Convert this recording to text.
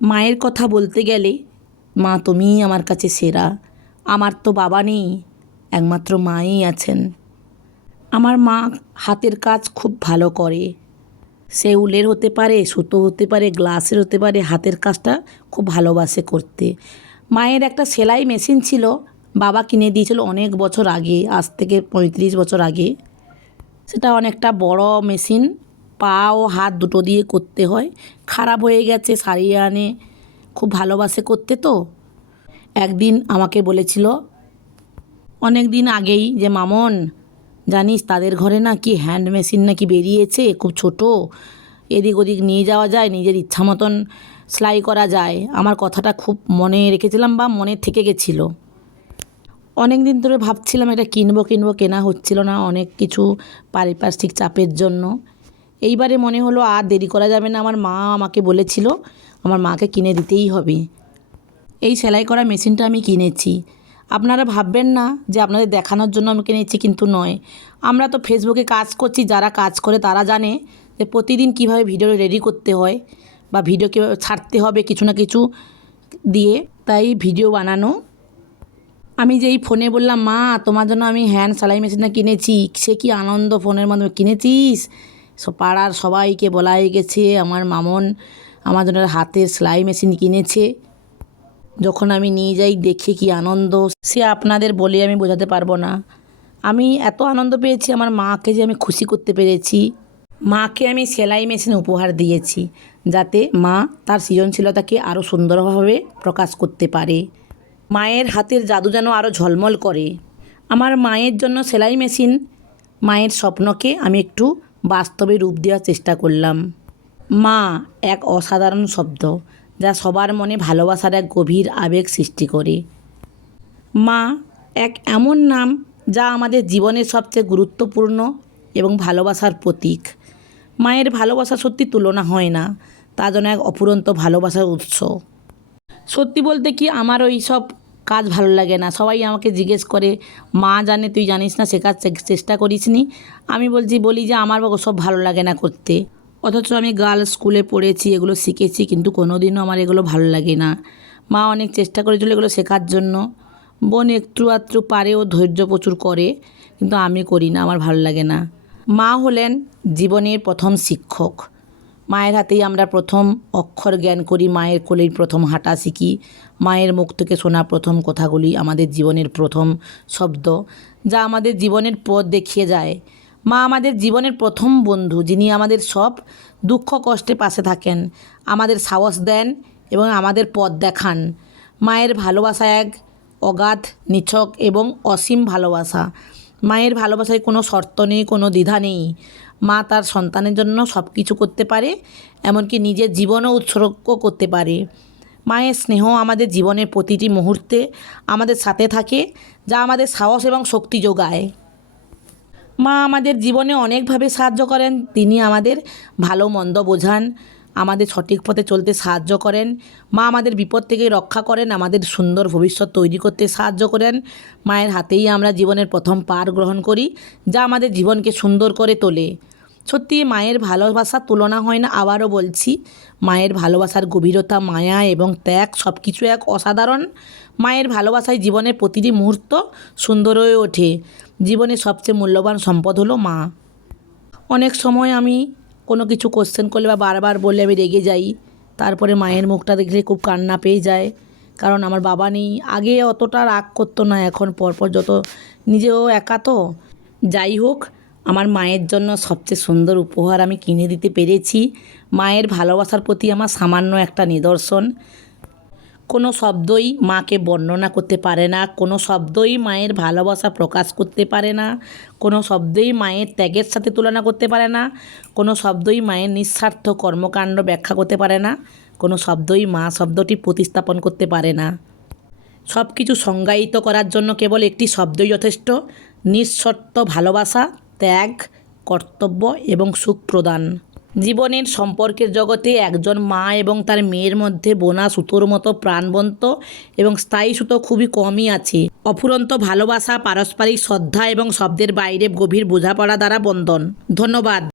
মায়ের কথা বলতে গেলে, মা তুমিই আমার কাছে সেরা। আমার তো বাবা নেই, একমাত্র মাই আছেন। আমার মা হাতের কাজ খুব ভালো করে। সে উলের হতে পারে, সুতো হতে পারে, গ্লাসের হতে পারে, হাতের কাজটা খুব ভালোবাসে করতে। মায়ের একটা সেলাই মেশিন ছিল, বাবা কিনে দিয়েছিল অনেক বছর আগে, আজ থেকে পঁয়ত্রিশ বছর আগে। সেটা অনেকটা বড় মেশিন পা ও হাত দুটো দিয়ে করতে হয়। খারাপ হয়ে গেছে, সারিয়ে আনে। খুব ভালোবাসে করতে তো। একদিন আমাকে বলেছিল, অনেক দিন আগেই যে, মামন, জানিস তাদের ঘরে না কি হ্যান্ড মেশিন নাকি বেরিয়েছে? খুব ছোট। এদিক ওদিক নিয়ে যাওয়া যায়, নিজের ইচ্ছা মতন সেলাই করা যায়। আমার কথাটা খুব মনে রেখেছিলাম বা মনে থেকে গেছিল। অনেক দিন ধরে ভাবছিলাম এটা কিনবো কিনবো, কেনা হচ্ছিল না অনেক কিছু পারিপার্শ্বিক চাপের জন্য। এইবারে মনে হলো আর দেরি করা যাবে না, আমার মা আমাকে বলেছিল, আমার মাকে কিনে দিতেই হবে। এই সেলাই করা মেশিনটা আমি কিনেছি। আপনারা ভাববেন না যে আপনাদের দেখানোর জন্য আমি কিনেছি, কিন্তু নয়। আমরা তো ফেসবুকে কাজ করছি, যারা কাজ করে তারা জানে যে প্রতিদিন কীভাবে ভিডিও রেডি করতে হয় বা ভিডিও কীভাবে ছাড়তে হবে কিছু না কিছু দিয়ে। তাই ভিডিও বানানো। আমি যেই ফোনে বললাম, মা, তোমার জন্য আমি হ্যান্ড সেলাই মেশিনটা কিনেছি, সে কি আনন্দ ফোনের মাধ্যমে কিনেছিস? পাড়ার সবাইকে বলা হয়ে গেছে, আমার মামন আমার হাতের সেলাই মেশিন কিনেছে। যখন আমি নিয়ে যাই, দেখে কি আনন্দ। সে আপনাদের বলে আমি বোঝাতে পারব না। আমি এত আনন্দ পেয়েছি, আমার মাকে যে আমি খুশি করতে পেরেছি। মাকে আমি সেলাই মেশিন উপহার দিয়েছি, যাতে মা তার সৃজনশীলতাকে আরও সুন্দরভাবে প্রকাশ করতে পারে। মায়ের হাতের জাদু যেন আরও ঝলমল করে। আমার মায়ের জন্য সেলাই মেশিন মায়ের স্বপ্নকে আমি একটু বাস্তবে রূপ দেওয়ার চেষ্টা করলাম। মা, এক অসাধারণ শব্দ, যা সবার মনে ভালোবাসার এক গভীর আবেগ সৃষ্টি করে। মা, এক এমন নাম, যা আমাদের জীবনের সবচেয়ে গুরুত্বপূর্ণ এবং ভালোবাসার প্রতীক। মায়ের ভালোবাসা সত্যি তুলনা হয় না, তা যেন এক অপুরন্ত ভালোবাসার উৎস। সত্যি বলতে কি আমার ওই সব কাজ ভালো লাগে না। সবাই আমাকে জিজ্ঞেস করে, মা জানে, তুই জানিস না শেখার চে- চেষ্টা করিসনি আমি বলছি, বলি যে আমার সব ভালো লাগে না করতে। অথচ আমি গার্লস স্কুলে পড়েছি, এগুলো শিখেছি, কিন্তু কোনো দিনও আমার এগুলো ভালো লাগে না। মা অনেক চেষ্টা করেছিল এগুলো শেখার জন্য। বোন একটু আধটু পারে ও ধৈর্য প্রচুর করে, কিন্তু আমি করি না, আমার ভালো লাগে না। মা হলেন জীবনের প্রথম শিক্ষক। মায়ের হাতেই আমরা প্রথম অক্ষর জ্ঞান করি, মায়ের কোলেই প্রথম হাঁটা শিখি, মায়ের মুখ থেকে শোনা প্রথম কথাগুলি, আমাদের জীবনের প্রথম শব্দ, যা আমাদের জীবনের পথ দেখিয়ে যায়। মা আমাদের জীবনের প্রথম বন্ধু, যিনি আমাদের সব দুঃখ কষ্টে পাশে থাকেন, আমাদের সাহস দেন এবং আমাদের পথ দেখান। মায়ের ভালোবাসা এক অগাধ, নিছক এবং অসীম ভালোবাসা। মায়ের ভালোবাসায় কোনো শর্ত নেই, কোনো দ্বিধা নেই। মা তার সন্তানের জন্য সব কিছু করতে পারে, এমনকি নিজের জীবনও উৎসর্গ করতে পারে। মায়ের স্নেহ আমাদের জীবনের প্রতিটি মুহূর্তে আমাদের সাথে থাকে, যা আমাদের সাহস এবং শক্তি যোগায়। মা আমাদের জীবনে অনেকভাবে সাহায্য করেন, তিনি আমাদের ভালো, মন্দ বোঝান। আমাদের সঠিক পথে চলতে সাহায্য করেন। মা আমাদের বিপদ থেকে রক্ষা করেন, আমাদের সুন্দর ভবিষ্যৎ তৈরি করতে সাহায্য করেন। মায়ের হাতেই আমরা জীবনের প্রথম পার গ্রহণ করি, যা আমাদের জীবনকে সুন্দর করে তোলে। সত্যি, মায়ের ভালোবাসার তুলনা হয় না, আবারও বলছি, মায়ের ভালোবাসার গভীরতা, মায়া এবং ত্যাগ সব কিছু এক অসাধারণ। মায়ের ভালোবাসায় জীবনের প্রতিটি মুহূর্ত সুন্দর হয়ে ওঠে। জীবনের সবচেয়ে মূল্যবান সম্পদ হলো মা। অনেক সময় আমি কোনো কিছু কোশ্চেন করলে বা বারবার বললে আমি রেগে যাই। তারপরে মায়ের মুখটা দেখলে খুব কান্না পেয়ে যায়। কারণ আমার বাবা নেই। আগে অতটা রাগ করতো না, এখন পরপর যত নিজেও একা তো। যাই হোক, আমার মায়ের জন্য সবচেয়ে সুন্দর উপহার আমি কিনে দিতে পেরেছি। মায়ের ভালোবাসার প্রতি আমার সামান্য একটা নিদর্শন। কোনো শব্দই মাকে বর্ণনা করতে পারে না, কোনো শব্দই মায়ের ভালোবাসা প্রকাশ করতে পারে না, কোনো শব্দই মায়ের ত্যাগের সাথে তুলনা করতে পারে না, কোনো শব্দই মায়ের নিঃস্বার্থ কর্মকাণ্ড ব্যাখ্যা করতে পারে না, কোনো শব্দই মা শব্দটি প্রতিস্থাপন করতে পারে না। সব কিছু সংজ্ঞায়িত করার জন্য কেবল একটি শব্দই যথেষ্ট, নিঃশর্ত ভালোবাসা, ত্যাগ, কর্তব্য এবং সুখ প্রদান। জীবনের সম্পর্কের জগতে একজন মা এবং তার মেয়ের মধ্যে বোনা সুতোর মতো প্রাণবন্ত এবং স্থায়ী সুতো খুবই কমই আছে। অফুরন্ত ভালোবাসা, পারস্পরিক শ্রদ্ধা এবং শব্দের বাইরে গভীর বোঝাপড়া দ্বারা বন্ধন। ধন্যবাদ।